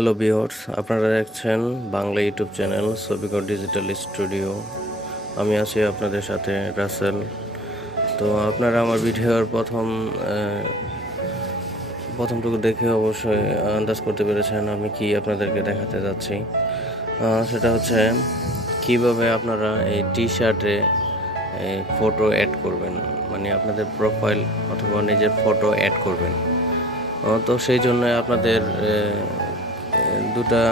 Hello viewers, আপনারা দেখছেন Bangla YouTube channel সবিকর ডিজিটাল স্টুডিও। আমি আছি আপনাদের সাথে রাসেল। তো আপনারা আমার ভিডিওর প্রথমটুকু দেখে অবশ্যই আন্দাজ করতে পেরেছেন আমি কি আপনাদেরকে দেখাতে যাচ্ছি। সেটা হচ্ছে কিভাবে আপনারা এই টি শার্টে ফটো অ্যাড করবেন, মানে আপনাদের প্রোফাইল অথবা নিজের ফটো অ্যাড করবেন। তো সেই জন্য আপনাদের দুটা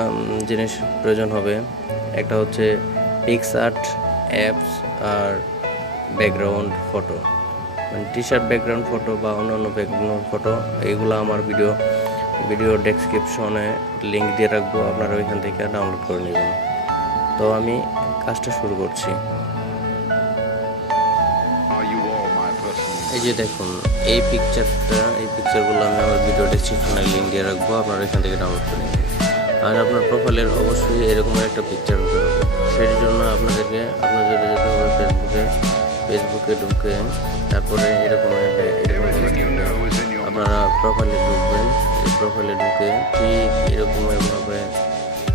জিনিস প্রয়োজন হবে। একটা হচ্ছে পিক্সআর্ট অ্যাপস আর ব্যাকগ্রাউন্ড ফটো, মানে টি শার্ট ব্যাকগ্রাউন্ড ফটো বা অন্যান্য ব্যাকগ্রাউন্ড ফটো, এইগুলো আমার ভিডিও ডেসক্রিপশনে লিঙ্ক দিয়ে রাখবো, আপনারা ওইখান থেকে ডাউনলোড করে নেবেন। তো আমি কাজটা শুরু করছি। এই যে দেখুন, এই পিকচারগুলো আমি আমার ভিডিও ডেসক্রিপশনে লিঙ্ক দিয়ে রাখবো, আপনারা এখান থেকে ডাউনলোড করে নেবেন। আর আপনার প্রোফাইলের অবশ্যই এরকম একটা পিকচার হতে হবে। সেই জন্য আপনাদের যেতে হবে ফেসবুকে ঢুকে, তারপরে এরকম আপনারা প্রোফাইলে ঢুকবেন। এই প্রোফাইলে ঢুকে ঠিক এরকমভাবে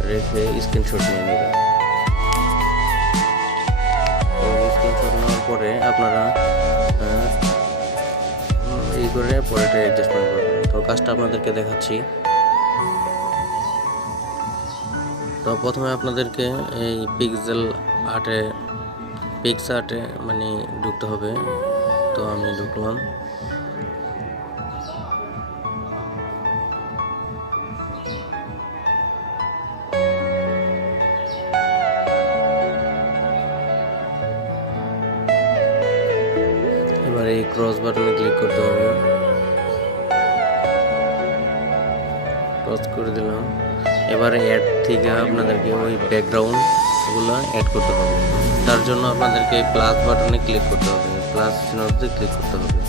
রেখে স্ক্রিনশট নিয়ে নেবেন। স্ক্রিনশট নেওয়ার পরে আপনারা এই করে পরেটা অ্যাডজাস্টমেন্ট করবেন। তো কাজটা আপনাদেরকে দেখাচ্ছি। তো প্রথমে আপনাদেরকে এই পিক্সআর্টে মানে ঢুকতে হবে। তো আমি ঢুকলাম। এবার এই ক্রস বাটনে ক্লিক করতে হবে। ক্রস করে দিলাম। এবারে অ্যাড থেকে আপনাদেরকে ওই ব্যাকগ্রাউন্ডগুলো অ্যাড করতে হবে। তার জন্য আপনাদেরকে এই প্লাস বাটনে ক্লিক করতে হবে, প্লাস চিহ্নতে ক্লিক করতে হবে।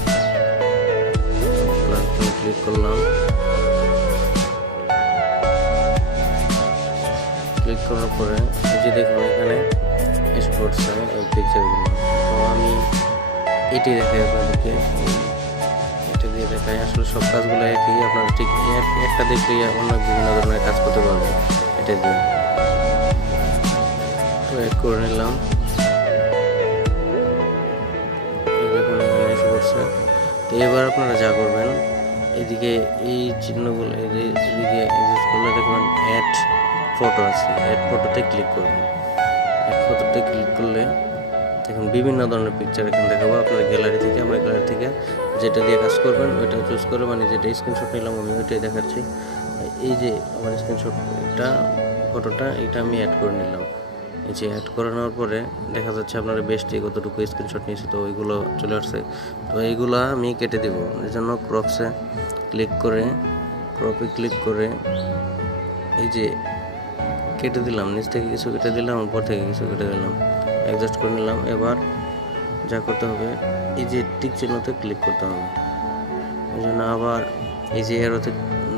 প্লাস ক্লিক করলাম। ক্লিক করার পরে এই যে দেখুন এখানে এসে পড়ছে ওই পিকচারগুলো। তো আমি এটি দেখাই আপনাদেরকে, এটা দিয়ে দেখাই। আসলে সব কাজগুলো একই, আপনারা ঠিক একটা দেখলেই অন্য বিভিন্ন ধরনের কাজ করতে পারবেন এটা দিয়ে। তো অ্যাড করে নিলাম। দেখুন এখানে এসে পড়ছে। তো এবার আপনারা যা করবেন, এদিকে এই চিহ্নগুলো এদিকে ইউজ করলে দেখবেন অ্যাড ফটো আছে, অ্যাড ফটোতে ক্লিক করবেন। অ্যাড ফটোতে ক্লিক করলে দেখুন বিভিন্ন ধরনের পিকচার এখানে দেখাবো। আপনার গ্যালারি থেকে যেটা দিয়ে কাজ করবেন ওইটা চুজ করে, মানে যেটা স্ক্রিনশট নিলাম আমি ওইটাই দেখাচ্ছি। এই যে আমার স্ক্রিনশটটা ফটোটা এটা আমি অ্যাড করে নিলাম। এই যে অ্যাড করে নেওয়ার পরে দেখা যাচ্ছে আপনারা বেস্টে কতটুকু স্ক্রিনশট নিয়েছে, তো ওইগুলো চলে আসছে। তো এইগুলো আমি কেটে দেবো। এই জন্য ক্রপে ক্লিক করে এই যে কেটে দিলাম, নিচ থেকে কিছু কেটে দিলাম, উপর থেকে কিছু কেটে দিলাম, অ্যাডজাস্ট করে নিলাম। এবার যা করতে হবে, এই যে টিক চিহ্নতে ক্লিক করতে হবে। এই জন্য আবার এই যে এরোতে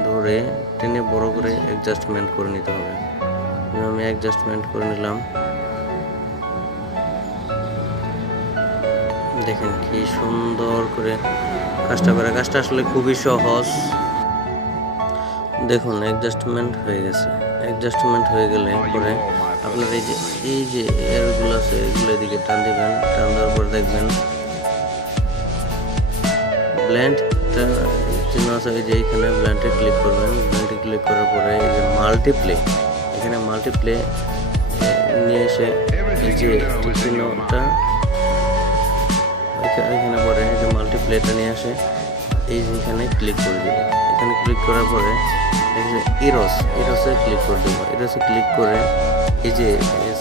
ধরে টেনে বড় করে অ্যাডজাস্টমেন্ট করে নিতে হবে। আমি অ্যাডজাস্টমেন্ট করে নিলাম। দেখেন কি সুন্দর করে কাজটা আসলে খুবই সহজ। দেখুন অ্যাডজাস্টমেন্ট হয়ে গেছে। অ্যাডজাস্টমেন্ট হয়ে গেলে পরে আপনার এই যে এয়ারগুলো আছে এগুলো এদিকে টান দিবেন। টান দেওয়ার পরে দেখবেন ব্ল্যান্ডটা চিহ্ন আছে, এই যে এখানে ব্ল্যান্ডে ক্লিক করবেন। ব্ল্যান্ডে ক্লিক করার পরে এই যে এখানে মাল্টিপ্লে নিয়ে এসে এই যে চিহ্নটা এখানে পরে এই যে মাল্টিপ্লেটা নিয়ে আসে এই যে এখানে ক্লিক করে দেবো। এখানে ক্লিক করার পরে ইরোসে ক্লিক করে দেবো। ইরোসে ক্লিক করে এই যে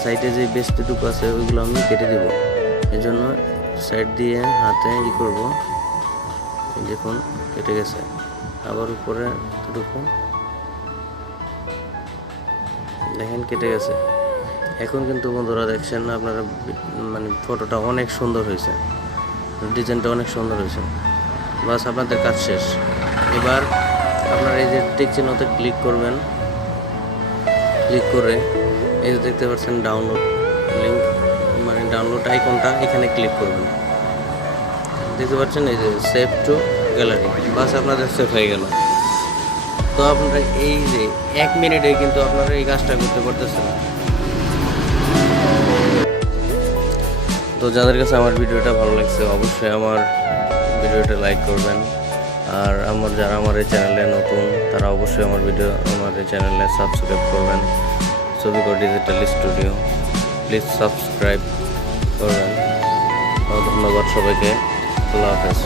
সাইডে যে বেস্টটুকু আছে ওইগুলো আমি কেটে দেবো। এই জন্য সাইড দিয়ে হাতে করবো। দেখুন কেটে গেছে। আবার উপরে এতটুকু দেখেন কেটে গেছে। এখন কিন্তু বন্ধুরা দেখছেন আপনারা, মানে ফটোটা অনেক সুন্দর হয়েছে, ডিজাইনটা অনেক সুন্দর হয়েছে। বাস আপনাদের কাজ শেষ। এবার আপনারা এই যে টিক চিহ্নতে ক্লিক করবেন। ক্লিক করে এই যে দেখতে পাচ্ছেন ডাউনলোড লিঙ্ক, মানে ডাউনলোড আইকনটা এখানে ক্লিক করবেন। দেখতে পাচ্ছেন এই যে সেভ টু গ্যালারি, বাস আপনাদের সেভ হয়ে গেল। তো আপনারা এই যে 1 মিনিটে কিন্তু আপনারা এই কাজটা করতে পারতেছেন। তো যাদের কাছে আমার ভিডিওটা ভালো লাগছে অবশ্যই আমার ভিডিওটা লাইক করবেন। আর যারা আমার এই চ্যানেলে নতুন তারা অবশ্যই আমার এই চ্যানেলে সাবস্ক্রাইব করবেন। ছবিকো ডিজিটাল স্টুডিও প্লিজ সাবস্ক্রাইব করবেন। ধন্যবাদ সবাইকে। আল্লাহ হাফেজ।